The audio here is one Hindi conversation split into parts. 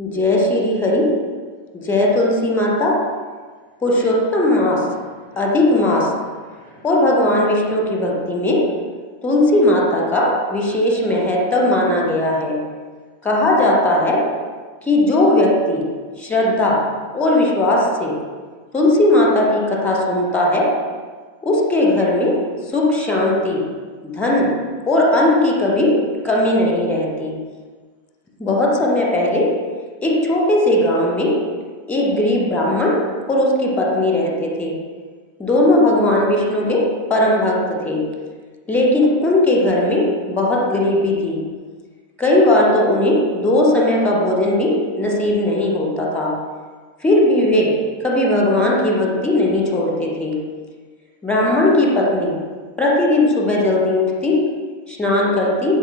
जय श्री हरि। जय तुलसी माता। पुरुषोत्तम मास, अधिक मास और भगवान विष्णु की भक्ति में तुलसी माता का विशेष महत्व माना गया है। कहा जाता है कि जो व्यक्ति श्रद्धा और विश्वास से तुलसी माता की कथा सुनता है उसके घर में सुख, शांति, धन और अन्न की कभी कमी नहीं रहती। बहुत समय पहले एक छोटे से गांव में एक गरीब ब्राह्मण और उसकी पत्नी रहते थे। दोनों भगवान विष्णु के परम भक्त थे, लेकिन उनके घर में बहुत गरीबी थी। कई बार तो उन्हें 2 समय का भोजन भी नसीब नहीं होता था। फिर भी वे कभी भगवान की भक्ति नहीं छोड़ते थे। ब्राह्मण की पत्नी प्रतिदिन सुबह जल्दी उठती, स्नान करती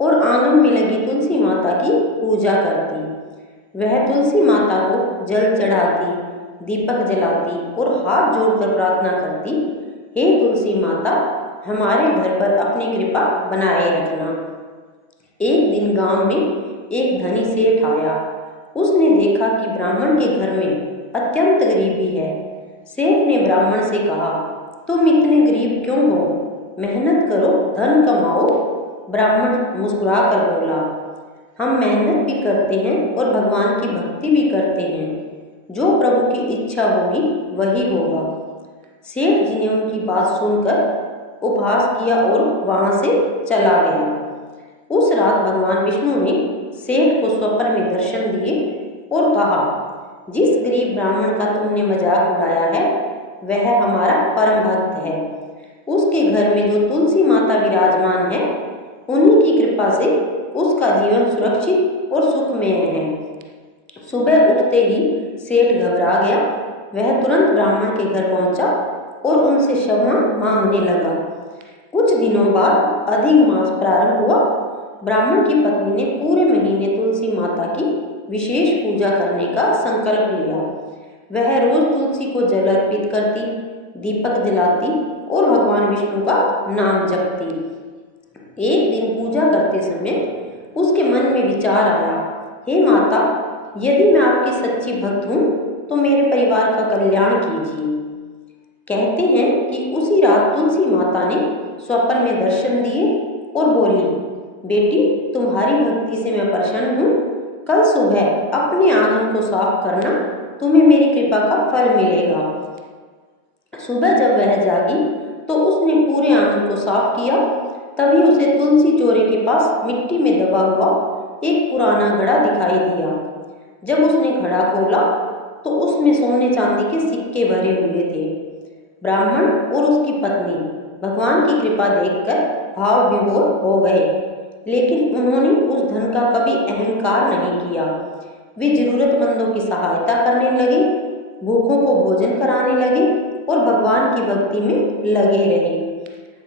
और आंगन में लगी तुलसी माता की पूजा करती। वह तुलसी माता को जल चढ़ाती, दीपक जलाती और हाथ जोड़कर प्रार्थना करती, हे तुलसी माता, हमारे घर पर अपनी कृपा बनाए रखना। एक दिन गांव में एक धनी सेठ आया। उसने देखा कि ब्राह्मण के घर में अत्यंत गरीबी है। सेठ ने ब्राह्मण से कहा, तुम इतने गरीब क्यों हो? मेहनत करो, धन कमाओ। ब्राह्मण मुस्कुराकर बोला, हम मेहनत भी करते हैं और भगवान की भक्ति भी करते हैं। जो प्रभु की इच्छा होगी वही होगा। सेठ जी ने उनकी बात सुनकर उपहास किया और वहां से चला गया। उस रात भगवान विष्णु ने सेठ को स्वप्न में दर्शन दिए और कहा, जिस गरीब ब्राह्मण का तुमने मजाक उड़ाया है वह हमारा परम भक्त है। उसके घर में जो तुलसी माता विराजमान है उन्हीं की कृपा से उसका जीवन सुरक्षित और सुखमय है। सुबह उठते ही सेठ घबरा गया। वह तुरंत ब्राह्मण के घर पहुंचा और उनसे क्षमा मांगने लगा। कुछ दिनों बाद अधिक मास प्रारंभ हुआ। ब्राह्मण की पत्नी ने पूरे महीने तुलसी माता की विशेष पूजा करने का संकल्प लिया। वह रोज तुलसी को जल अर्पित करती, दीपक जलाती और भगवान विष्णु का नाम जपती। एक दिन पूजा करते समय उसके मन में विचार आया, हे माता, यदि मैं आपकी सच्ची भक्त हूँ तो मेरे परिवार का कल्याण कीजिए। कहते हैं कि उसी रात तुलसी माता ने स्वप्न में दर्शन दिए और बोली, बेटी, तुम्हारी भक्ति से मैं प्रसन्न हूँ। कल सुबह अपने आंगन को साफ करना, तुम्हें मेरी कृपा का फल मिलेगा। सुबह जब वह जागी तो उसने पूरे आंगन को साफ किया। तभी उसे तुलसी चौरे के पास मिट्टी में दबा हुआ एक पुराना घड़ा दिखाई दिया। जब उसने घड़ा खोला तो उसमें सोने चांदी के सिक्के भरे हुए थे। ब्राह्मण और उसकी पत्नी भगवान की कृपा देखकर भाव विभोर हो गए, लेकिन उन्होंने उस धन का कभी अहंकार नहीं किया। वे जरूरतमंदों की सहायता करने लगे, भूखों को भोजन कराने लगे और भगवान की भक्ति में लगे रहे।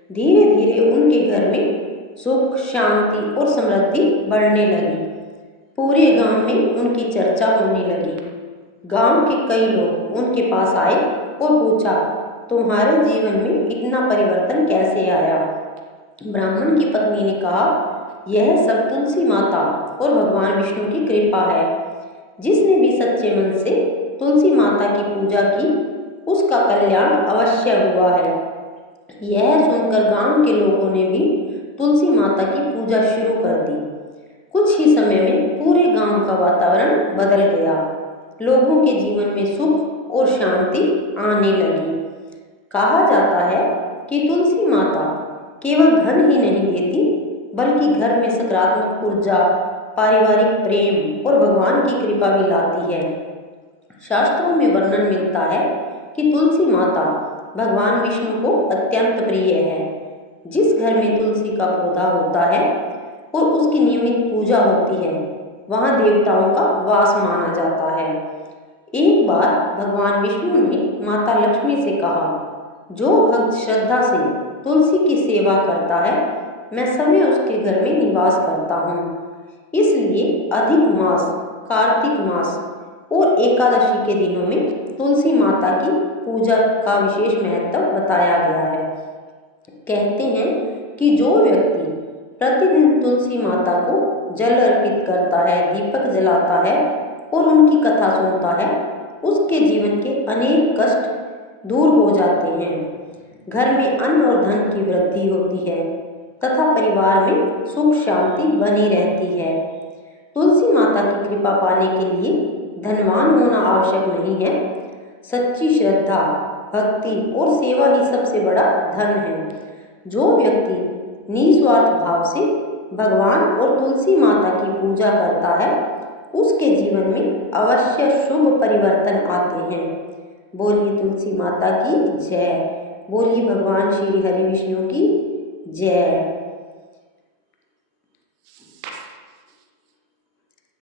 धीरे धीरे उनके घर में सुख, शांति और समृद्धि बढ़ने लगी। पूरे गांव में उनकी चर्चा होने लगी। गांव के कई लोग उनके पास आए और पूछा, तुम्हारे जीवन में इतना परिवर्तन कैसे आया? ब्राह्मण की पत्नी ने कहा, यह सब तुलसी माता और भगवान विष्णु की कृपा है। जिसने भी सच्चे मन से तुलसी माता की पूजा की उसका कल्याण अवश्य हुआ है। यह सुनकर गांव के लोगों ने भी तुलसी माता की पूजा शुरू कर दी। कुछ ही समय में पूरे गांव का वातावरण बदल गया। लोगों के जीवन में सुख और शांति आने लगी। कहा जाता है कि तुलसी माता केवल धन ही नहीं देती, बल्कि घर में सकारात्मक ऊर्जा, पारिवारिक प्रेम और भगवान की कृपा भी लाती है। शास्त्रों में वर्णन मिलता है कि तुलसी माता भगवान विष्णु को अत्यंत प्रिय है। जिस घर में तुलसी का पौधा होता है और उसकी नियमित पूजा होती है वहाँ देवताओं का वास माना जाता है। एक बार भगवान विष्णु ने माता लक्ष्मी से कहा, जो भक्त श्रद्धा से तुलसी की सेवा करता है मैं समय उसके घर में निवास करता हूँ। इसलिए अधिक मास, कार्तिक मास और एकादशी के दिनों में तुलसी माता की पूजा का विशेष महत्व बताया गया है। कहते हैं कि जो व्यक्ति प्रतिदिन तुलसी माता को जल अर्पित करता है, दीपक जलाता है और उनकी कथा सुनता है, उसके जीवन के अनेक कष्ट दूर हो जाते हैं। घर में अन्न और धन की वृद्धि होती है तथा परिवार में सुख शांति बनी रहती है। तुलसी माता की कृपा पाने के लिए धनवान होना आवश्यक नहीं है। सच्ची श्रद्धा, भक्ति और सेवा ही सबसे बड़ा धन है। जो व्यक्ति निस्वार्थ भाव से भगवान और तुलसी माता की पूजा करता है, उसके जीवन में अवश्य शुभ परिवर्तन आते हैं। बोलिए तुलसी माता की जय। बोलिए भगवान श्री हरि विष्णु की जय।